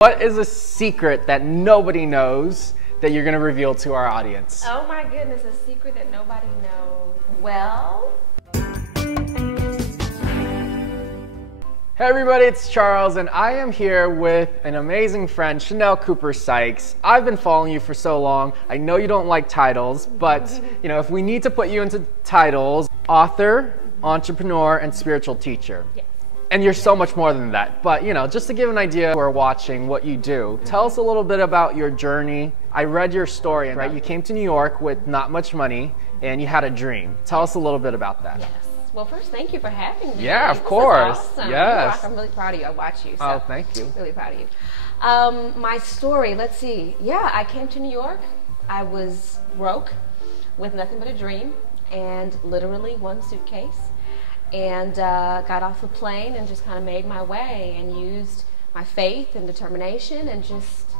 What is a secret that nobody knows that you're going to reveal to our audience? Oh my goodness, a secret that nobody knows. Well... Hey everybody, it's Charles and I am here with an amazing friend, Shanel Cooper-Sykes. I've been following you for so long. I know you don't like titles, but you know, if we need to put you into titles, author, entrepreneur, and spiritual teacher. Yes. And you're so much more than that. But you know, just to give an idea who are watching what you do, tell us a little bit about your journey. I read your story, right? You came to New York with not much money and you had a dream. Tell us a little bit about that. Yes. Well, first, thank you for having me. Yeah, of course. This is awesome. Yes. I'm really proud of you. I watch you. So Oh, thank you. Really proud of you. My story, let's see. Yeah, I came to New York. I was broke with nothing but a dream and literally one suitcase. And got off the plane and just kind of made my way and used my faith and determination and just,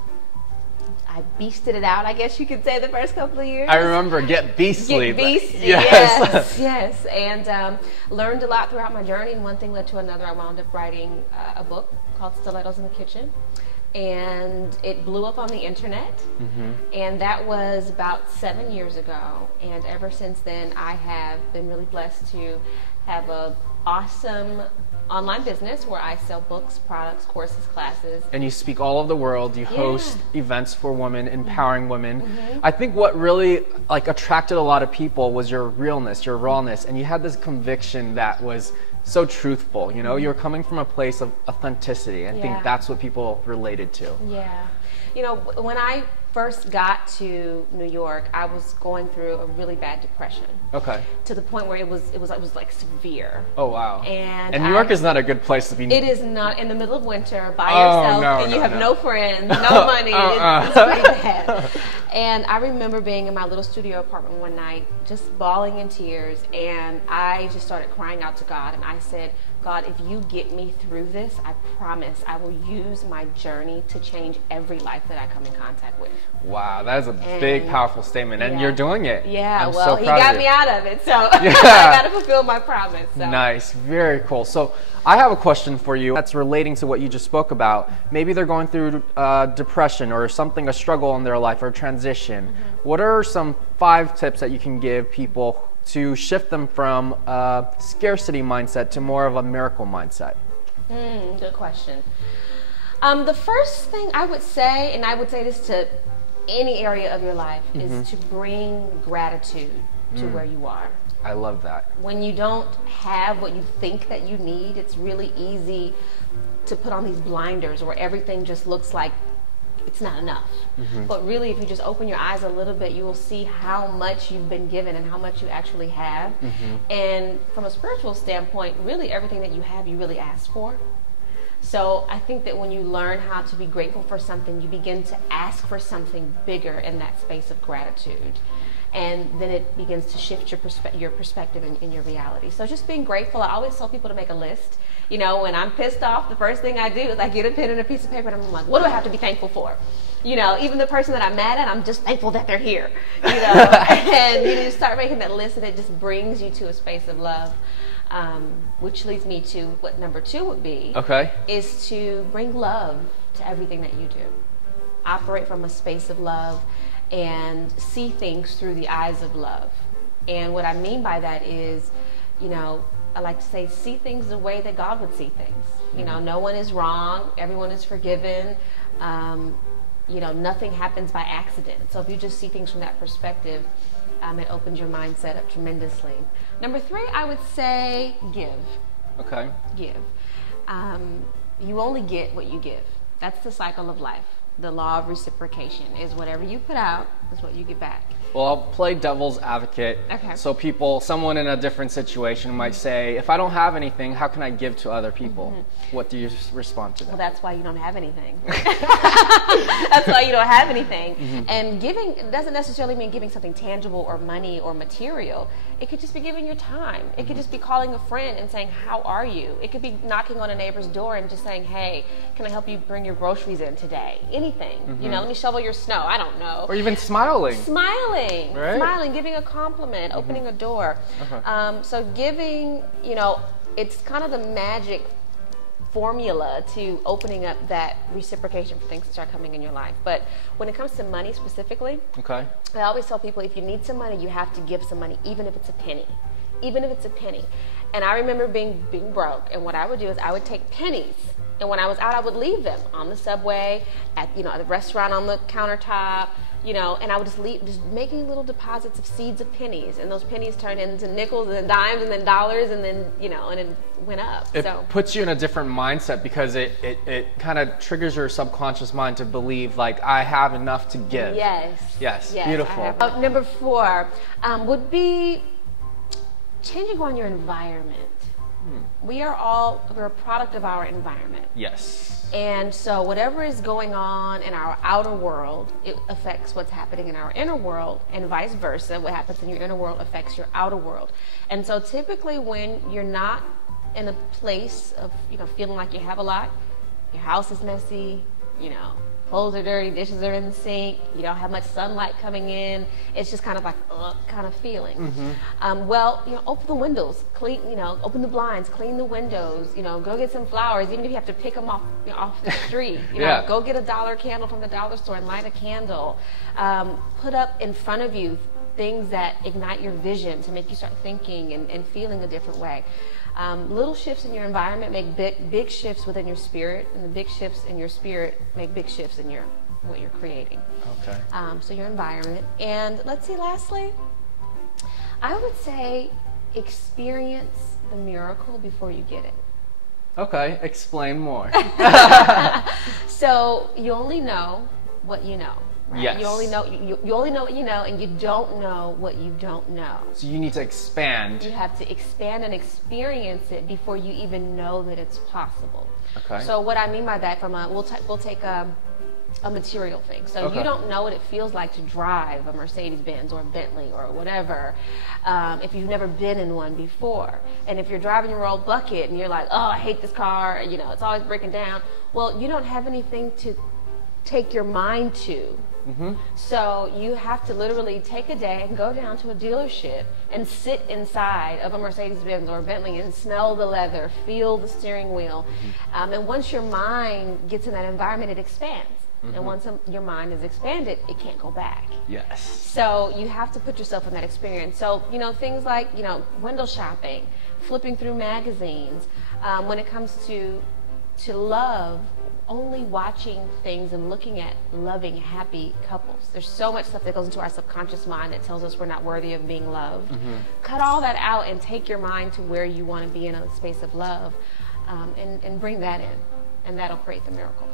I beasted it out, I guess you could say, the first couple of years. I remember Get Beastly. Get Beastly, yes. yes. And learned a lot throughout my journey, and one thing led to another. I wound up writing a book called Stilettos in the Kitchen, and it blew up on the internet. And that was about 7 years ago, and ever since then I have been really blessed to have an awesome online business where I sell books, products, courses, classes. And you speak all over the world. You host events for women, empowering women. I think what really attracted a lot of people was your realness, your rawness, and you had this conviction that was so truthful. You know, you're coming from a place of authenticity. I think that's what people related to. Yeah. You know, when I first got to New York, I was going through a really bad depression. Okay. To the point where it was like severe. Oh wow. And New York is not a good place to be. It is not, in the middle of winter by yourself, and you have no friends, no money. It's pretty bad. And I remember being in my little studio apartment one night, just bawling in tears, and I just started crying out to God, and I said, God, if you get me through this, I promise I will use my journey to change every life that I come in contact with. Wow, that is a big, powerful statement, and you're doing it. Yeah, I'm well, so he proud got of me you. out of it, so I got to fulfill my promise. So. Nice, very cool. So I have a question for you that's relating to what you just spoke about. Maybe they're going through depression or something, a struggle in their life or transition. What are some 5 tips that you can give people to shift them from a scarcity mindset to more of a miracle mindset? Good question. The first thing I would say, and I would say this to any area of your life, is to bring gratitude to where you are. I love that. When you don't have what you think that you need, it's really easy to put on these blinders where everything just looks like it's not enough. But really, if you just open your eyes a little bit, you will see how much you've been given and how much you actually have. And from a spiritual standpoint, really everything that you have, you really asked for. So I think that when you learn how to be grateful for something, you begin to ask for something bigger in that space of gratitude. And then it begins to shift your perspective and your reality. So just being grateful. I always tell people to make a list. You know, when I'm pissed off, the first thing I do is I get a pen and a piece of paper and I'm like, what do I have to be thankful for? You know, even the person that I'm mad at, I'm just thankful that they're here. You know, and you just start making that list, and it just brings you to a space of love. Which leads me to what number 2 would be. Is to bring love to everything that you do. Operate from a space of love and see things through the eyes of love. And what I mean by that is, you know, I like to say, see things the way that God would see things. You know, no one is wrong, everyone is forgiven. You know, nothing happens by accident. So if you just see things from that perspective, it opens your mindset up tremendously. Number 3, I would say give. Give. You only get what you give. That's the cycle of life. The law of reciprocation is whatever you put out is what you get back. Well, I'll play devil's advocate. So someone in a different situation might say, if I don't have anything, how can I give to other people? What do you respond to that? Well, that's why you don't have anything. That's why you don't have anything. And giving doesn't necessarily mean giving something tangible or money or material. It could just be giving your time. It could just be calling a friend and saying, how are you? It could be knocking on a neighbor's door and just saying, hey, can I help you bring your groceries in today? Anything. You know, let me shovel your snow. I don't know. Or even smiling. Right? Smiling, giving a compliment, opening a door. So giving, you know, it's kind of the magic formula to opening up that reciprocation for things to start coming in your life. But when it comes to money specifically, okay, I always tell people, if you need some money, you have to give some money, even if it's a penny. Even if it's a penny. And I remember being broke, and what I would do is I would take pennies, and when I was out, I would leave them on the subway, at at the restaurant on the countertop, and I would just making little deposits of seeds of pennies, and those pennies turned into nickels and then dimes and then dollars, and then and it went up. It puts you in a different mindset, because it kind of triggers your subconscious mind to believe, like, I have enough to give. Yes, beautiful. Number 4 would be changing on your environment. We're a product of our environment. Yes. And so whatever is going on in our outer world, it affects what's happening in our inner world, and vice versa. What happens in your inner world affects your outer world. And so typically when you're not in a place of, feeling like you have a lot, your house is messy, clothes are dirty, dishes are in the sink, you don't have much sunlight coming in, it's just kind of like kind of feeling. Well, open the windows, clean, open the blinds, clean the windows, go get some flowers, even if you have to pick them off the street. Go get a dollar candle from the dollar store and light a candle. Put up in front of you things that ignite your vision to make you start thinking and feeling a different way. Little shifts in your environment make big shifts within your spirit, and the big shifts in your spirit make big shifts in what you're creating. Okay. So your environment. And let's see, lastly, I would say experience the miracle before you get it. Okay, explain more. So you only know what you know. Right? Yes. You only know what you know, and you don't know what you don't know. So you need to expand. You have to expand and experience it before you even know that it's possible. Okay. So what I mean by that, we'll take a material thing. So you don't know what it feels like to drive a Mercedes-Benz or a Bentley or whatever, if you've never been in one before. And if you're driving your old bucket and you're like, oh, I hate this car, it's always breaking down. Well, you don't have anything to take your mind to. So you have to literally take a day and go down to a dealership and sit inside of a Mercedes-Benz or a Bentley and smell the leather, feel the steering wheel. And once your mind gets in that environment, it expands. And once your mind is expanded, it can't go back. Yes. So you have to put yourself in that experience. So, things like, window shopping, flipping through magazines. When it comes to love, only watching things and looking at loving, happy couples. There's so much stuff that goes into our subconscious mind that tells us we're not worthy of being loved. Cut all that out and take your mind to where you want to be in a space of love, and bring that in, and that'll create the miracle.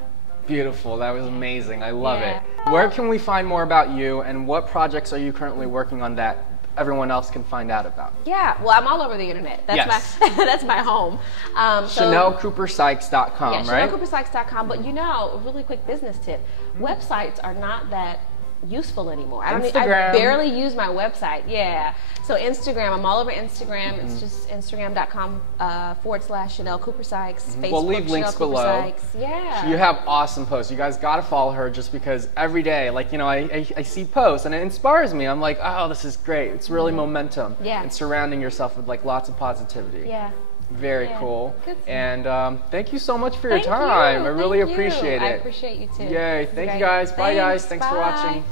Beautiful. That was amazing. I love it. Where can we find more about you, and what projects are you currently working on that everyone else can find out about? Well, I'm all over the internet. That's that's my home. ShanelCooper-Sykes.com, right? ShanelCooper-Sykes.com. But a really quick business tip: websites are not that useful anymore. I barely use my website. So Instagram, I'm all over Instagram. It's just Instagram.com /Shanel Cooper-Sykes. Facebook, we'll leave links below. Yeah. You have awesome posts. You guys got to follow her, just because every day, like, I see posts and it inspires me. I'm like, oh, this is great. It's really momentum. And surrounding yourself with like lots of positivity. Very cool. And thank you so much for your time. I really appreciate it. I appreciate you too. Yay. Thank you guys. Bye guys. Thanks for watching.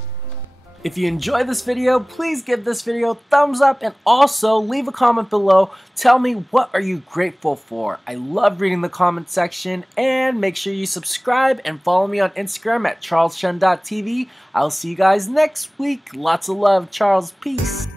If you enjoyed this video, please give this video a thumbs up, and also leave a comment below. Tell me, what are you grateful for? I love reading the comment section, and make sure you subscribe and follow me on Instagram at charleschen.tv. I'll see you guys next week. Lots of love, Charles. Peace.